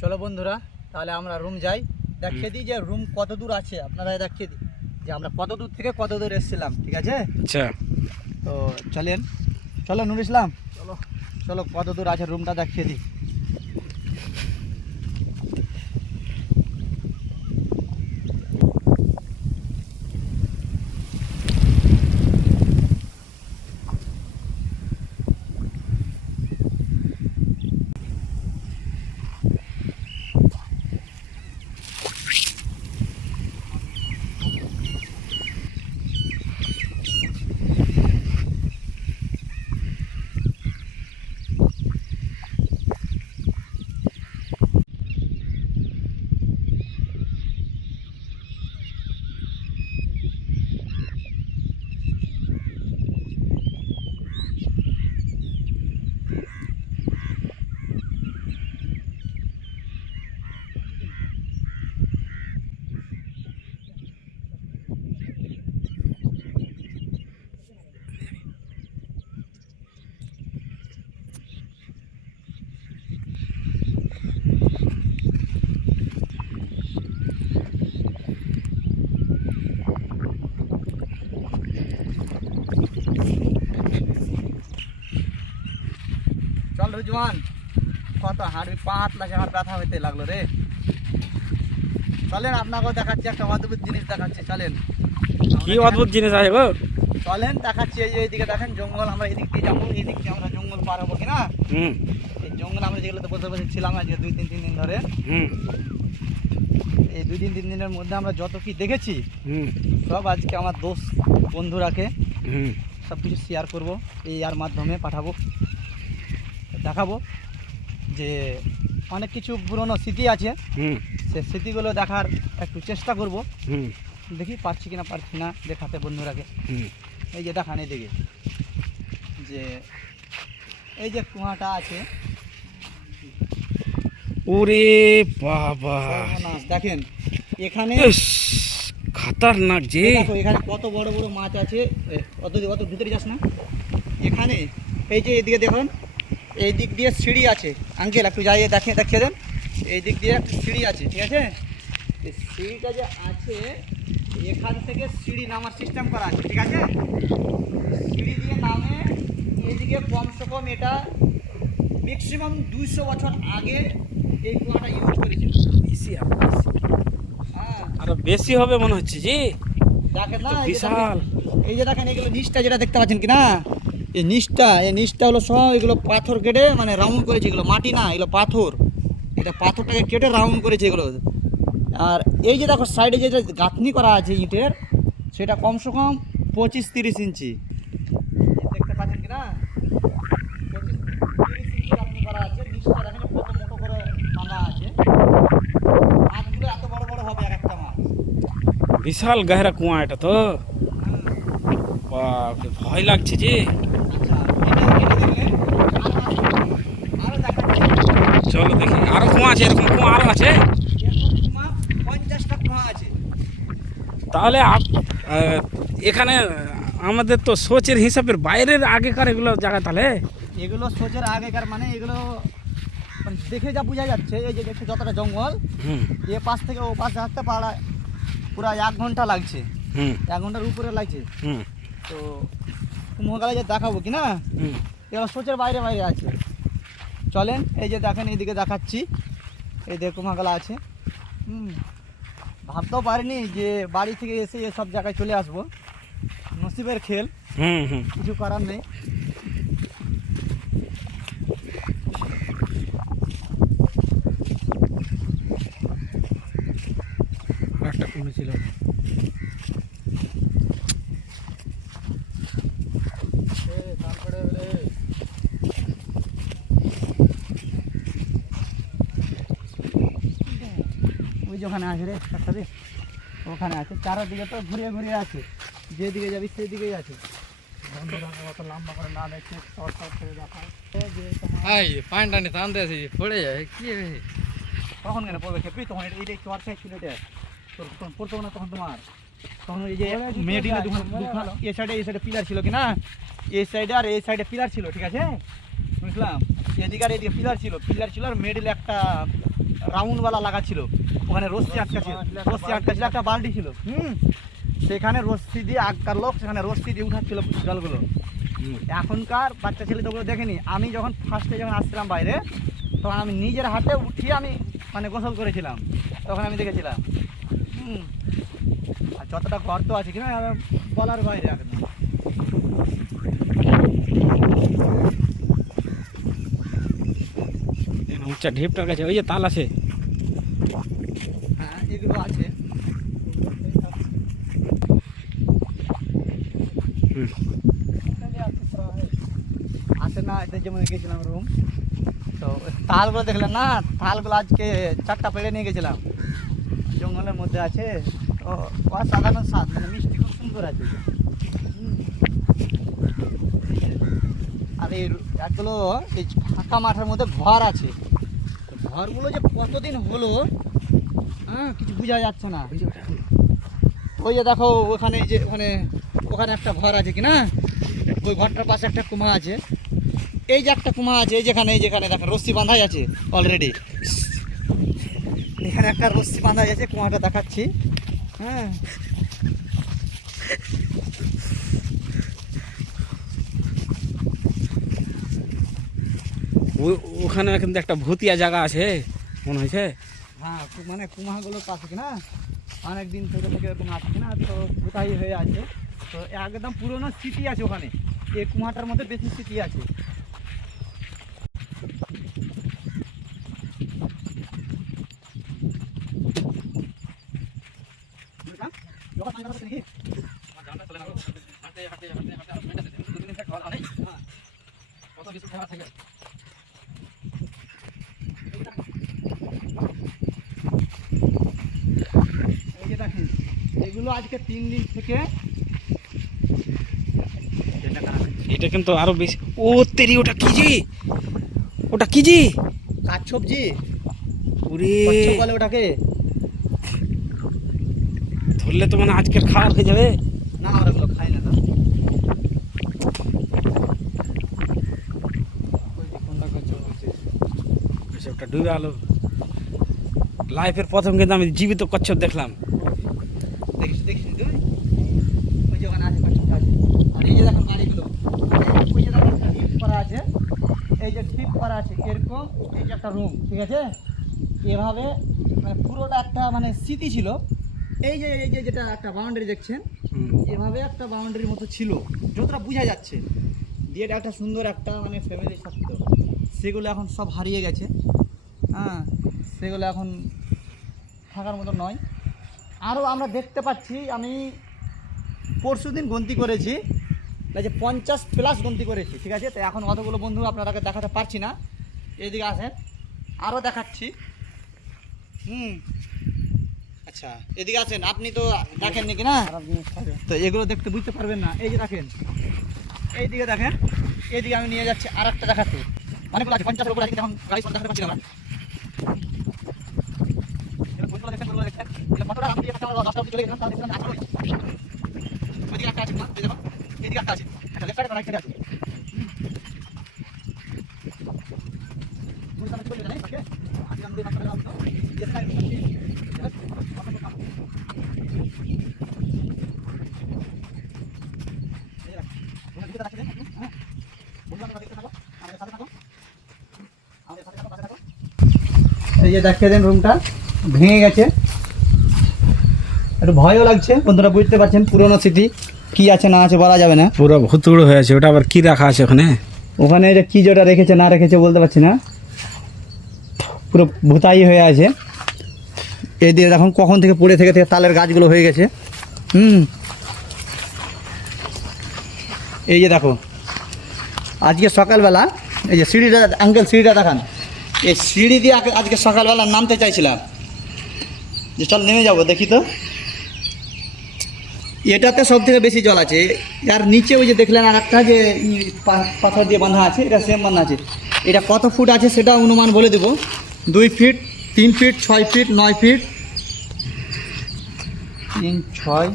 চলো বন্ধুরা তাহলে আমরা রুম যাই। দেখিয়ে দিই যে রুম কত দূর আছে আপনারা দেখিয়ে দিই। যে আমরা কত দূর থেকে কত দূর এসেছিলাম ঠিক আছে? আচ্ছা। তো চলেন চলো নুর ইসলাম চলো। চলো কত দূর আছে রুমটা দেখিয়ে দিই। রুজওয়ান কত হাঁড়ি পা হাত লাগে আমার ব্যথা হইতে লাগল রে। চলেন আপনাকেও দেখাচ্ছি একটা অদ্ভুত জিনিস দেখাচ্ছি চলেন। কি অদ্ভুত জিনিস আছে গো? চলেন দেখাচ্ছি এই যে এইদিকে দেখেন জঙ্গল আমরা এদিক দিয়ে যাব এই দিক দিয়ে আমরা জঙ্গল পার হব কিনা? হুম। এই জঙ্গল আমরা যেগুলোতে বসে বসে ছিলাম আজকে দুই তিন তিন দিন ধরে হুম। এই দুই দিন তিন দিনের মধ্যে আমরা যত কি দেখেছি হুম। সব আজকে আমার দোস্ত বন্ধুরাকে হুম। সব কিছু শেয়ার করব এই আর মাধ্যমে পাঠাবো। দেখাবো যে অনেক কিছু পুরনো স্মৃতি আছে। সে স্মৃতিগুলো দেখার একটু চেষ্টা করব। দেখি পারছি কিনা পারছি না দেখাতে বন্ধুরাকে। এই যে দেখান এদিকে। যে এই যে কুয়াটা আছে। ওরে বাবা। দেখেন এখানে খাতারনাক যে। দেখো এখানে কত বড় বড় মাছ আছে। অত অত ভিতরে যাস না। এখানে এই যে এদিকে দেখুন এই দিক দিয়ে সিঁড়ি আছে। আঙ্কেল একটু যাইয়ে দেখিয়ে দেখিয়ে দেন। এই দিক দিয়ে একটা সিঁড়ি আছে ঠিক আছে? সিঁড়িটা যে আছে এখান থেকে সিঁড়ি নামার সিস্টেম করা আছে ঠিক আছে? সিঁড়ি দিয়ে নামে এইদিকে কমসে কম এটা ম্যাক্সিমাম দুইশো বছর আগে এই কুয়াটা ইউজ করেছিল। বেশি হ্যাঁ। আরও বেশি হবে মনে হচ্ছে জি? দেখেন না বিশাল। এই যে দেখেন এগুলো নিচটা যেটা দেখতে পাচ্ছেন কি না এই নিচটা এই নিচটা হলো সব এগুলো পাথর কেটে মানে রাউন্ড করেছে এগুলো, মাটি না, এগুলো পাথর। এটা পাথরটাকে কেটে রাউন্ড করেছে এগুলো। আর এই যে দেখো সাইডে যে গাঁথনি করা আছে ইটের, সেটা কমসে কম পঁচিশ তিরিশ ইঞ্চি। দেখতে পাচ্ছেন কি না পঁচিশ তিরিশ ইঞ্চি করা আছে কত মোটো করে আছে। এত বড় বড় হবে এক একটা বিশাল গহরা কুয়া এটা তো। ভয় লাগছে যে আচ্ছা এটা এটা দেখলে আরও দেখাচ্ছি চলো দেখি আরও কুয়া আছে এরকম কুয়া আরও আছে? এরকম পঞ্চাশটা কুয়া আছে তাহলে এখানে আমাদের তো সোচের হিসাবের বাইরের আগেকার এগুলো জায়গা তাহলে? এগুলো সোচের আগেকার মানে এগুলো মানে দেখে যা বোঝা যাচ্ছে এই যে দেখতে যতটা জঙ্গল হুম। এ পাশ থেকে ও পাশে আসতে পারা পুরো এক ঘণ্টা লাগছে। হুম। এক ঘণ্টার উপরে লাগছে। হুম। তো মহাকালে যে দেখাবো কি না? হুম। এগুলো সোচের বাইরে বাইরে আছে। চলেন এই যে দেখেন এইদিকে দেখাচ্ছি। এই দেখো কুমাকালা আছে। হুম। ভাবতেও পারিনি যে বাড়ি থেকে এসে এসব জায়গায় চলে আসব। নসিবের খেল। হুম হুম। কিছু করার নেই। একটা কোনো ছিল ওই যে ওখানে আছে রে রাস্তাতে ওখানে আছে চারদিকে তো ঘুরে ঘুরে আছে। যেদিকে যাবি সেদিকেই আছে। অত লম্বা করে না দেখে শর্ট শর্ট করে দেখায় যে তোমার আই টানতে পড়ে যায় কি রে? তখন কেন পড়বে? খেপি তখন এটা এটা। তোর তখন পড়তো না তখন তোমার। তখন ওই যে মেয়েটিকে দুখান দুখান এই সাইডে এই সাইডে পিলার ছিল কি না? এই সাইডে আর এই সাইডে পিলার ছিল ঠিক আছে? বুঝলাম? এদিকে আর এদিকে পিলার ছিল। পিলার ছিল আর মিডিলে একটা রাউন্ডওয়ালা লাগা ছিল। ওখানে রশ্মি আটকা ছিল রশ্মি আটকা ছিল একটা বালতি ছিল। হুম। সেখানে রশ্মি দিয়ে আগকার লোক সেখানে রশ্মি দিয়ে উঠাচ্ছিল জলগুলো। এখনকার বাচ্চা ছেলে তো ওগুলো দেখেনি। আমি যখন ফার্স্টে যখন আসছিলাম বাইরে, তখন আমি নিজের হাতে উঠিয়ে আমি মানে গোসল করেছিলাম। তখন আমি দেখেছিলাম। হুম। আর যতটা গর্ত আছে কিনা বলার বাইরে একদম উচ্চা ঢিপটার কাছে ওই যে তাল আছে। এগুলো আছে। আছে না এটা যেমন গেছিলাম রুম তো তালগুলো দেখলেন না? তালগুলো আজকে চারটা পেড়ে নিয়ে গেছিলাম। জঙ্গলের মধ্যে আছে। তো অসাধারণ স্বাদ মানে মিষ্টি খুব সুন্দর আছে। আর এই একগুলো এই ফাঁকা মাঠের মধ্যে ঘর আছে। ঘরগুলো যে কতদিন হলো হ্যাঁ কিছু বোঝা যাচ্ছে না। ওই যে দেখো, ওখানে যে, ওখানে ওখানে একটা ঘর আছে কি না? ওই ঘরটার পাশে একটা কুমা আছে। এই যে একটা কুমা আছে, এই যেখানে এই যেখানে দেখো, রশ্মি বাঁধাই আছে অলরেডি এখানে একটা রশ্মি বাঁধাই আছে, কুমাটা দেখাচ্ছি। হ্যাঁ। ওখানে কিন্তু একটা ভুতিয়া জায়গা আছে, মনে হয়েছে। হ্যাঁ মানে কুমাগুলোর কাছে না অনেক দিন থেকে থেকে এরকম আসছে না, তো কোথায় হয়ে আছে? তো একদম পুরোনো স্মৃতি আছে ওখানে। এই কুমাটার মধ্যে বেশি স্মৃতি আছে এই যে দেখেন এগুলো আজকে তিন দিন থেকে এটা কিন্তু আরও বেশি ও তেরি ওটা কি জি? ওটা কি জি? কাজ সবজি। ওরে। কচ্ছপ বলে ওটাকে। ধরলে তো মানে আজকের খাওয়ার হয়ে যাবে। না আমরা ওগুলো খাই না তো। আচ্ছা, ওটা ডুবে আলো। লাইফের প্রথম কিন্তু আমি জীবিত কচ্ছপ দেখলাম। দেখিস দেখিস তুই? ওই যে ওখানে আছে আর এই যে দেখো বাড়িগুলো ওই যে দেখো একটা টিপ করা আছে। এই যে টিপ করা আছে এরকম এই যে একটা রুম ঠিক আছে? এভাবে মানে পুরোটা একটা মানে স্মৃতি ছিল। এই যে এই যে যেটা একটা বাউন্ডারি দেখছেন এভাবে একটা বাউন্ডারির মতো ছিল যতটা বোঝা যাচ্ছে। দিয়ে এটা একটা সুন্দর একটা মানে ফ্যামিলি থাকতো সেগুলো এখন সব হারিয়ে গেছে। হ্যাঁ সেগুলো এখন থাকার মতো নয়। আরও আমরা দেখতে পাচ্ছি, আমি পরশু দিন গন্তি করেছি না যে পঞ্চাশ প্লাস গন্তি করেছি, ঠিক আছে? তো এখন অতগুলো বন্ধু আপনারাকে দেখাতে পারছি না। এইদিকে আসেন আরও দেখাচ্ছি। হুম। আচ্ছা এদিকে আছেন আপনি তো দেখেননি কি না? তো এগুলো দেখতে বুঝতে পারবেন না। এই যে দেখেন, এইদিকে দেখেন, এইদিকে আমি নিয়ে যাচ্ছি আর একটা দেখাতে। অনেকগুলো আছে পঞ্চাশের উপর এখন গাড়ি দেখাতে পারছি না এই যে দেখিয়ে দেন রুমটা ভেঙে গেছে। একটু ভয়ও লাগছে। বন্ধুরা বুঝতে পারছেন পুরোনো স্মৃতি কি আছে না আছে বলা যাবে না। পুরো ভুতুড় হয়ে আছে ওটা আবার কি রাখা আছে ওখানে? ওখানে যে কি যেটা রেখেছে না রেখেছে বলতে পারছি না। পুরো ভুতাই হয়ে আছে। এই দিয়ে দেখুন কখন থেকে পড়ে থেকে থেকে তালের গাছগুলো হয়ে গেছে। হুম। এই যে দেখো আজকে সকালবেলা এই যে সিঁড়িটা আঙ্কেল সিঁড়িটা দেখান। এই সিঁড়ি দিয়ে আজকে সকালবেলা নামতে চাইছিলাম। যে চল নেমে যাব দেখি তো। এটাতে সব থেকে বেশি জল আছে। আর নিচে ওই যে দেখলেন আর একটা যে পাথর দিয়ে বাঁধা আছে, এটা সেম বাঁধা আছে। এটা কত ফুট আছে সেটা অনুমান বলে দেব। দুই ফিট, তিন ফিট, ছয় ফিট, নয় ফিট। তিন, ছয়,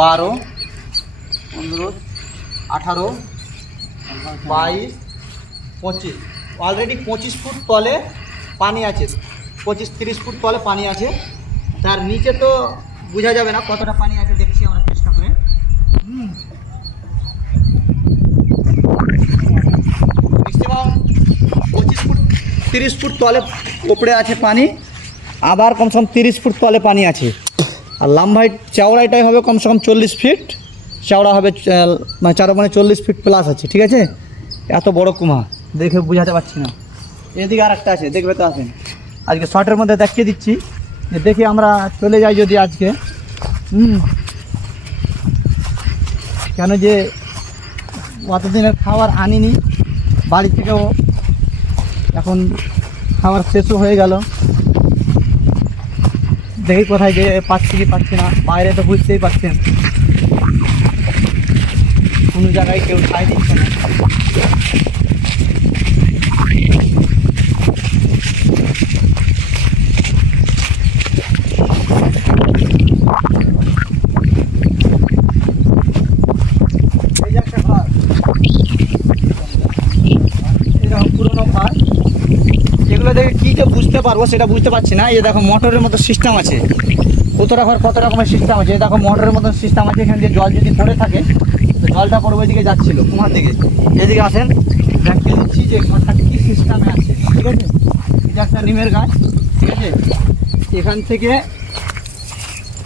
বারো, পনেরো, আঠারো, বাইশ, পঁচিশ। অলরেডি পঁচিশ ফুট তলে পানি আছে। পঁচিশ, তিরিশ ফুট তলে পানি আছে। তার নিচে তো বোঝা যাবে না কতটা পানি আছে, দেখছি আমরা চেষ্টা করে। পঁচিশ ফুট, তিরিশ ফুট তলে ওপরে আছে পানি, আবার কমসে কম তিরিশ ফুট তলে পানি আছে। আর লাম্বাই চওড়াইটাই হবে কমসে কম চল্লিশ ফিট, চওড়া হবে মানে চার মানে চল্লিশ ফিট প্লাস আছে, ঠিক আছে? এত বড় কুমা, দেখে বোঝাতে পারছি না। এদিকে আর একটা আছে, দেখবে তো আসেন। আজকে শর্টের মধ্যে দেখিয়ে দিচ্ছি। দেখি আমরা চলে যাই যদি আজকে। হুম। কেন যে অতদিনের খাবার আনিনি, বাড়ি থেকেও এখন খাবার শেষও হয়ে গেল। দেখি কোথায় গিয়ে পাচ্ছি কি পাচ্ছি না, বাইরে তো বুঝতেই পারছেন। কোনো জায়গায় কেউ খাই দিচ্ছে না এই যে একটা ঘর এরকম পুরোনো ঘর দেখে কী যে বুঝতে পারব সেটা বুঝতে পারছি না। এই দেখো মোটরের মতো সিস্টেম আছে। কতটা ঘর কত রকমের সিস্টেম আছে। দেখো মোটরের মতো সিস্টেম আছে। এখানে দিয়ে জল যদি পড়ে থাকে তো জলটা পড়ে ওইদিকে যাচ্ছিল কুমার দিকে। এদিকে আসেন দেখিয়ে দিচ্ছি যে ঘরটা কী সিস্টেমে আছে। ঠিক আছে? এটা একটা নিমের গাছ ঠিক আছে? এখান থেকে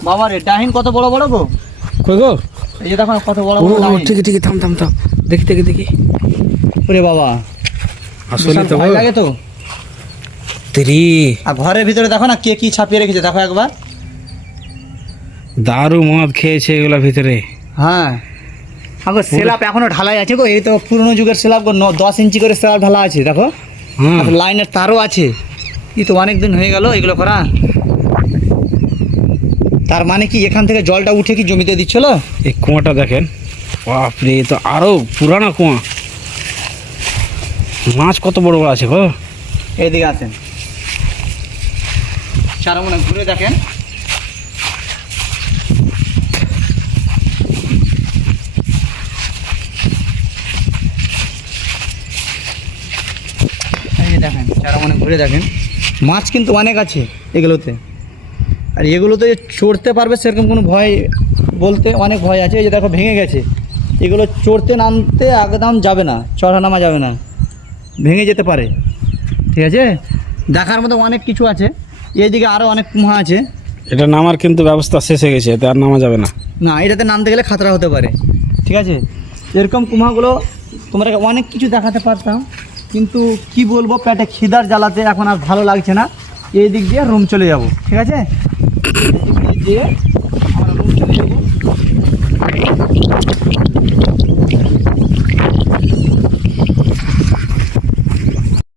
বাবা রে ডাহিন কত বড় বড় গো? কই গো? এই যে দেখো কত বড় বড় ঠিক ঠিক থাম থাম থাম। দেখি দেখি দেখি। ওরে বাবা। আসলে তো লাগে তো? তেরি আর ঘরের ভিতরে দেখো না কে কি ছাপিয়ে রেখেছে দেখো একবার। দারু মদ খেয়েছে এগুলোর ভিতরে। হ্যাঁ। আগো সেলাপ এখনও ঢালাই আছে গো এই তো পুরনো যুগের সেলাপ গো দশ ইঞ্চি করে সেলাপ ঢালা আছে দেখো। হ্যাঁ। লাইনের তারও আছে। এই তো অনেক দিন হয়ে গেল এগুলো করা। তার মানে কি এখান থেকে জলটা উঠে কি জমিতে দিচ্ছিল? এই কুয়াটা দেখেন। বাপরে তো আরও পুরানো কুয়া। মাছ কত বড় বড় আছে গো। এইদিকে আসেন। চারা মনে ঘুরে দেখেন। দেখেন, চারা মনে ঘুরে দেখেন। মাছ কিন্তু অনেক আছে এগুলোতে। আর এগুলোতে চড়তে পারবে সেরকম কোনো ভয় বলতে অনেক ভয় আছে। এই যে দেখো, ভেঙে গেছে। এগুলো চড়তে নামতে একদম যাবে না, চড়া নামা যাবে না। ভেঙে যেতে পারে। ঠিক আছে? দেখার মতো অনেক কিছু আছে। এইদিকে আরও অনেক কুমা আছে। এটা নামার কিন্তু ব্যবস্থা শেষ হয়ে গেছে এতে আর নামা যাবে না। না এটাতে নামতে গেলে খাতরা হতে পারে। ঠিক আছে? এরকম কুমাগুলো তোমরা অনেক কিছু দেখাতে পারতাম কিন্তু কি বলব প্যাটে খিদার জ্বালাতে এখন আর ভালো লাগছে না। এই দিক দিয়ে রুম চলে যাব ঠিক আছে? এই দিক দিয়ে আমরা রুম চলে যাব।